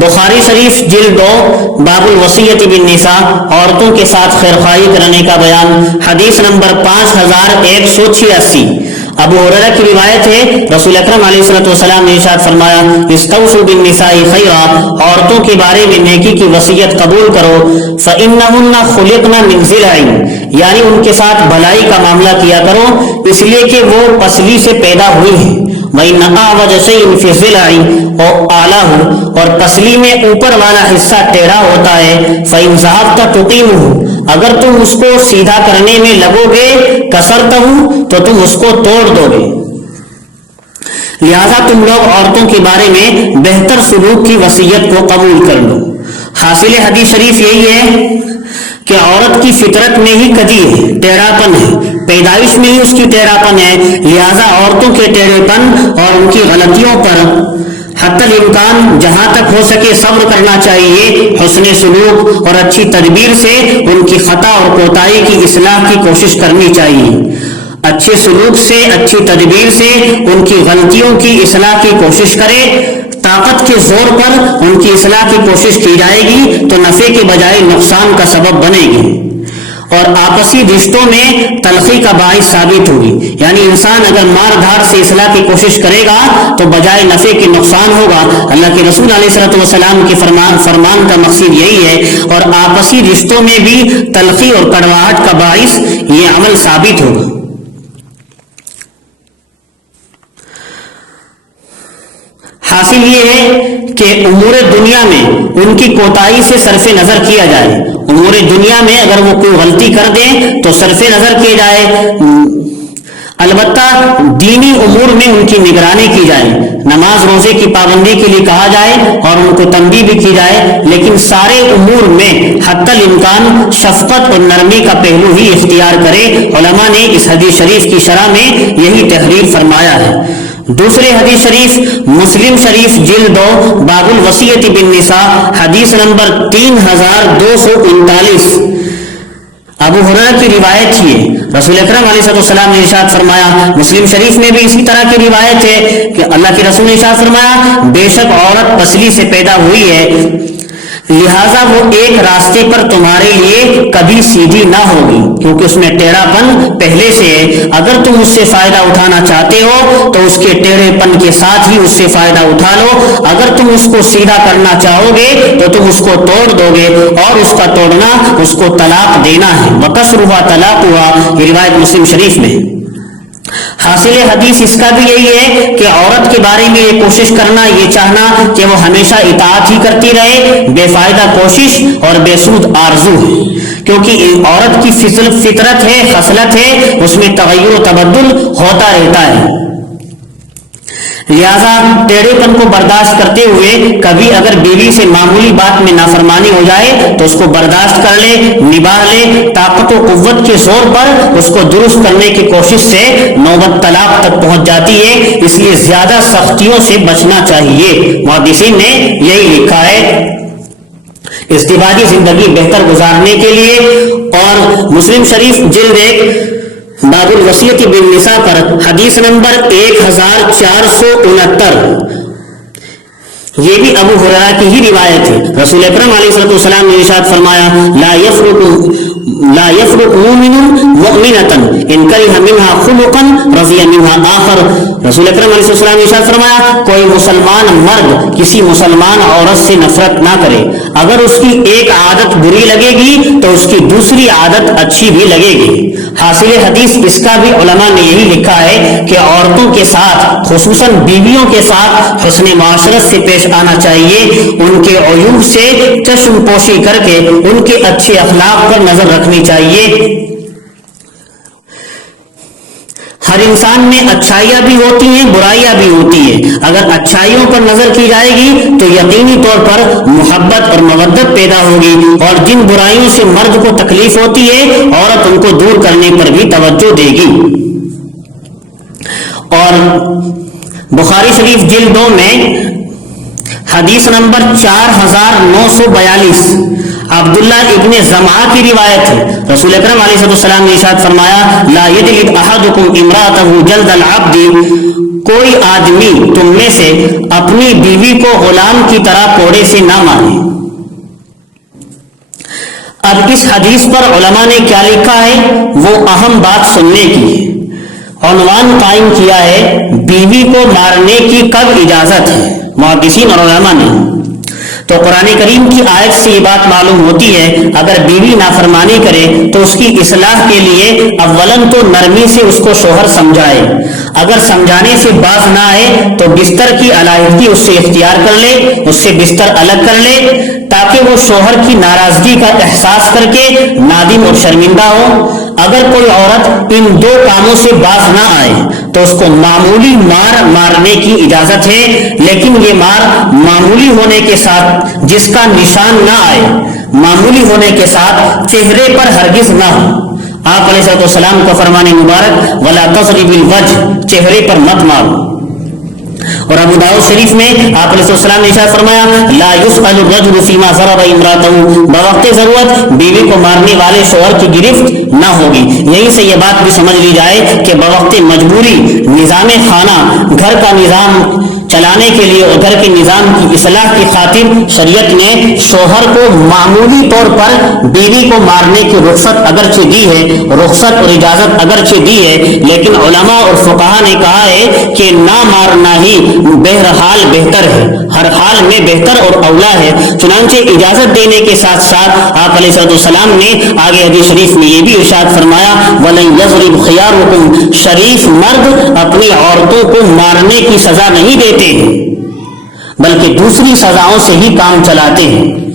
بخاری شریف جلد 2 باب الوصیت بالنساء، عورتوں کے ساتھ خیرخواہی کرنے کا بیان، حدیث نمبر 5186۔ ابو ہریرہ کی روایت ہے، رسول اکرم علیہ الصلوۃ والسلام نے ارشاد فرمایا، استوصوا بالنساء خیرا، عورتوں کے بارے میں نیکی کی وصیت قبول کرو، فإنہن خلقن من ضلع، یعنی ان کے ساتھ بھلائی کا معاملہ کیا کرو اس لیے کہ وہ پسلی سے پیدا ہوئی ہیں، وإن أعوج شيء في الضلع أعلاه، اور پسلی میں اوپر والا حصہ ٹیڑھا ہوتا ہے، فإن ذهبت تقيمه، اگر تم اس کو سیدھا کرنے میں لگو گے، کسرتہ، تو تم اس کو توڑ دو گے۔ لہذا تم لوگ عورتوں کے بارے میں بہتر سلوک کی وصیت کو قبول کر لو۔ حاصل حدیث شریف یہی ہے کہ عورت کی فطرت میں ہی کجی ہے، ٹیڑھاپن ہے، پیدائش میں ہی اس کی ٹیڑھاپن ہے، لہذا عورتوں کے ٹیڑھے پن اور ان کی غلطیوں پر حتی الامکان جہاں تک ہو سکے صبر کرنا چاہیے، حسن سلوک اور اچھی تدبیر سے ان کی خطا اور کوتاہی کی اصلاح کی کوشش کرنی چاہیے۔ اچھے سلوک سے، اچھی تدبیر سے ان کی غلطیوں کی اصلاح کی کوشش کرے، طاقت کے زور پر ان کی اصلاح کی کوشش کی جائے گی تو نفع کے بجائے نقصان کا سبب بنے گی اور آپسی رشتوں میں تلخی کا باعث ثابت ہوگی۔ یعنی انسان اگر مار دھار سے اصلاح کی کوشش کرے گا تو بجائے نفع کے نقصان ہوگا۔ اللہ کے رسول علیہ الصلوۃ والسلام کے فرمان کا مقصد یہی ہے، اور آپسی رشتوں میں بھی تلخی اور کڑواہٹ کا باعث یہ عمل ثابت ہوگا۔ حاصل یہ ہے کہ امور دنیا میں ان کی کوتاہی سے صرف نظر کیا جائے، امور دنیا میں اگر وہ کوئی غلطی کر دیں تو صرف نظر کیا جائے، البتہ دینی امور میں ان کی نگرانی کی جائے، نماز روزے کی پابندی کے لیے کہا جائے اور ان کو تنبیہ بھی کی جائے، لیکن سارے امور میں حتی الامکان شفقت اور نرمی کا پہلو ہی اختیار کرے۔ علماء نے اس حدیث شریف کی شرح میں یہی تحریر فرمایا ہے۔ دوسرے حدیث شریف مسلم شریف جلد 2 باب الوصیت بالنساء، حدیث نمبر 3239۔ ابو ہریرہ کی روایت ہے، رسول اکرم علیہ السلام نے ارشاد فرمایا، مسلم شریف میں بھی اسی طرح کی روایت ہے کہ اللہ کے رسول نے ارشاد فرمایا، بے شک عورت پسلی سے پیدا ہوئی ہے، لہذا وہ ایک راستے پر تمہارے لیے کبھی سیدھی نہ ہوگی، کیونکہ اس میں ٹیڑھا پن پہلے سے ہے۔ اگر تم اس سے فائدہ اٹھانا چاہتے ہو تو اس کے ٹیڑھے پن کے ساتھ ہی اس سے فائدہ اٹھا لو، اگر تم اس کو سیدھا کرنا چاہو گے تو تم اس کو توڑ دو گے، اور اس کا توڑنا اس کو طلاق دینا ہے، وَقَصْرُهَا طَلَاقُهَا، یہ روایت مسلم شریف میں۔ حاصل حدیث اس کا بھی یہی ہے کہ عورت کے بارے میں یہ کوشش کرنا، یہ چاہنا کہ وہ ہمیشہ اطاعت ہی کرتی رہے، بے فائدہ کوشش اور بے سود آرزو ہے، کیونکہ عورت کی فطرت ہے، خصلت ہے، اس میں تغیر و تبدل ہوتا رہتا ہے، لہذا ٹیڑھے پن کو برداشت کرتے ہوئے کبھی اگر بیوی سے معمولی بات میں نافرمانی ہو جائے تو اس کو برداشت کر لے، نبھا لے، طاقت و قوت کے زور پر اس کو درست کرنے کی کوشش سے نوبت طلاق تک پہنچ جاتی ہے، اس لیے زیادہ سختیوں سے بچنا چاہیے۔ محدثین نے یہی لکھا ہے، ازدواجی زندگی بہتر گزارنے کے لیے۔ اور مسلم شریف جلد 1 باب الوصیت بالنساء پر حدیث نمبر 1469، یہ بھی ابو ہریرہ کی ہی روایت ہے، رسول اکرم علیہ السلام نے ارشاد فرمایا، لا يفرق مؤمن مؤمنة ان کرہ منها خلقا رضی منها آخر، رسول اکرم علیہ السلام نے ارشاد فرمایا، کوئی مسلمان مرد کسی مسلمان عورت سے نفرت نہ کرے، اگر اس کی ایک عادت بری لگے گی تو اس کی دوسری عادت اچھی بھی لگے گی۔ حاصل حدیث اس کا بھی علماء نے یہی لکھا ہے کہ عورتوں کے ساتھ، خصوصاً بیویوں کے ساتھ حسن معاشرت سے پیش آنا چاہیے، ان کے عیوب سے چشم پوشی کر کے ان کے اچھے اخلاق پر نظر رکھنی چاہیے۔ ہر انسان میں اچھائیاں بھی ہوتی ہیں، برائیاں بھی ہوتی ہیں، اگر اچھائیوں پر نظر کی جائے گی تو یقینی طور پر محبت اور مودت پیدا ہوگی، اور جن برائیوں سے مرد کو تکلیف ہوتی ہے عورت ان کو دور کرنے پر بھی توجہ دے گی۔ اور بخاری شریف جلد 2 میں حدیث نمبر 4942 عبداللہ ابن زمعہ کی روایت ہے، رسول اکرم علیہ السلام نے ارشاد فرمایا، لا یجلد احدکم امرأته جلد العبد، کوئی آدمی تم میں سے اپنی بیوی کو غلام کی طرح کوڑے سے نہ مارے۔ اب اس حدیث پر علماء نے کیا لکھا ہے وہ اہم بات سننے کی ہے۔ عنوان قائم کیا ہے بیوی کو مارنے کی کب اجازت ہے، محدثین اور علماء نے۔ تو قرآن کریم کی آیت سے یہ بات معلوم ہوتی ہے اگر بیوی نافرمانی کرے تو اس کی اصلاح کے لیے اولاً تو نرمی سے اس کو شوہر سمجھائے، اگر سمجھانے سے باز نہ آئے تو بستر کی علیحدگی اس سے اختیار کر لے، اس سے بستر الگ کر لے تاکہ وہ شوہر کی ناراضگی کا احساس کر کے نادم اور شرمندہ ہو۔ اگر کوئی عورت ان دو کاموں سے باز نہ آئے تو اس کو معمولی مار مارنے کی اجازت ہے، لیکن یہ مار معمولی ہونے کے ساتھ جس کا نشان نہ آئے، معمولی ہونے کے ساتھ چہرے پر ہرگز نہ ہو۔ آپ علیہ السلام کو فرمانے مبارک ولا تضرب الوجه، چہرے پر مت مارو۔ اور ابو داؤد شریف میں آپ علیہ السلام نے ارشاد فرمایا لا يسأل الرجل فيما ضرب امراته، بوقت ضرورت بیوی کو مارنے والے شوہر کی گرفت نہ ہوگی۔ یہیں سے یہ بات بھی سمجھ لی جائے کہ بوقت مجبوری نظام خانہ، گھر کا نظام چلانے کے لیے اور گھر کے نظام کی اصلاح کی خاطر شریعت نے شوہر کو معمولی طور پر بیوی کو مارنے کی رخصت اگرچہ دی ہے، رخصت اور اجازت اگرچہ دی ہے، لیکن علماء اور فقہا نے کہا ہے کہ نہ مارنا ہی بہرحال بہتر ہے، ہر حال میں بہتر اور اولا ہے۔ چنانچہ اجازت دینے کے ساتھ ساتھ آپ علیہ السلام نے آگے حدیث شریف میں یہ بھی ارشاد فرمایا وَلَن يَضْرِبْ خِيَارُكُمْ، شریف مرد اپنی عورتوں کو مارنے کی سزا نہیں دیتے بلکہ دوسری سزاؤں سے ہی کام چلاتے ہیں۔